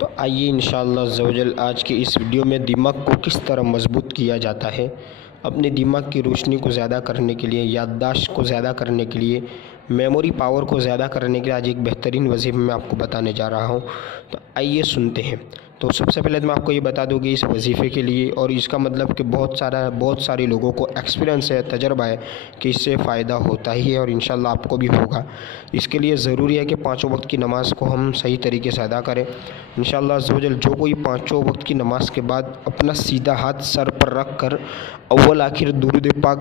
तो आइए इंशाअल्लाह ज़वजल आज की इस वीडियो में दिमाग को किस तरह मज़बूत किया जाता है, अपने दिमाग की रोशनी को ज़्यादा करने के लिए, याददाश्त को ज़्यादा करने के लिए, मेमोरी पावर को ज़्यादा करने के लिए आज एक बेहतरीन वजीफ़ा मैं आपको बताने जा रहा हूँ। तो आइए सुनते हैं। तो सबसे पहले तो मैं आपको ये बता दूँ कि इस वजीफ़े के लिए और इसका मतलब कि बहुत सारे लोगों को एक्सपीरियंस है, तजर्बा है कि इससे फ़ायदा होता ही है और इंशाअल्लाह आपको भी होगा। इसके लिए ज़रूरी है कि पाँचों वक्त की नमाज़ को हम सही तरीके से अदा करें। इंशाअल्लाह अज़्ज़वजल जो कोई पाँचों वक्त की नमाज़ के बाद अपना सीधा हाथ सर पर रख कर अव्वल आखिर दुरूद पाक,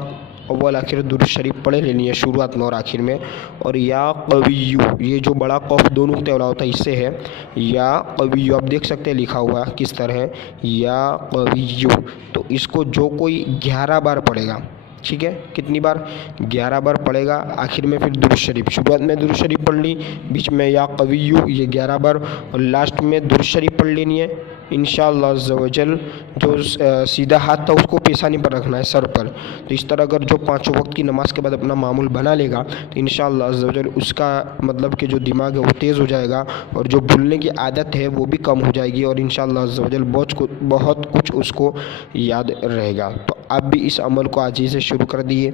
अव्वल आखिर दुरूद शरीफ पढ़े लेनी है शुरुआत में और आखिर में। और या कविय्यु, ये जो बड़ा कौफ दो नुक्ते वाला होता है इससे है या कविय्यु। आप देख सकते हैं लिखा हुआ किस तरह है, या कविय्यु। तो इसको जो कोई 11 बार पढ़ेगा, ठीक है, कितनी बार? 11 बार पढ़ेगा। आखिर में फिर दुरूद शरीफ, शुरुआत में दुरूद शरीफ पढ़ ली, बीच में या कविय्यु ये 11 बार और लास्ट में दुरूद शरीफ पढ़ लेनी है। इंशाअल्लाह अज़्ज़वजल जो सीधा हाथ था उसको पेशानी पर रखना है, सर पर। तो इस तरह अगर जो पाँचों वक्त की नमाज़ के बाद अपना मामूल बना लेगा तो इंशाअल्लाह अज़्ज़वजल उसका मतलब कि जो दिमाग है वो तेज़ हो जाएगा और जो भूलने की आदत है वो भी कम हो जाएगी और इंशाअल्लाह अज़्ज़वजल बहुत कुछ उसको याद रहेगा। तो आप भी इस अमल को आज ही से शुरू कर दिए।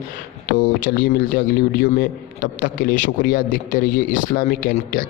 तो चलिए मिलते हैं अगली वीडियो में, तब तक के लिए शुक्रिया। देखते रहिए इस्लामिक एंड टेक।